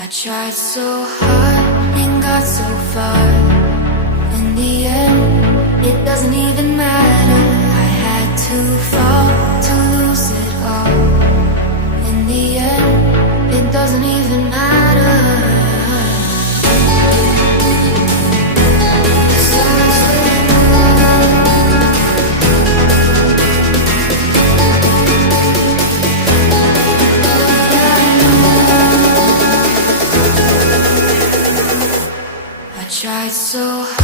I tried so hard and got so far. In the end, it doesn't even matter. I had to fall to lose it all. In the end, it doesn't even matter. I tried so hard.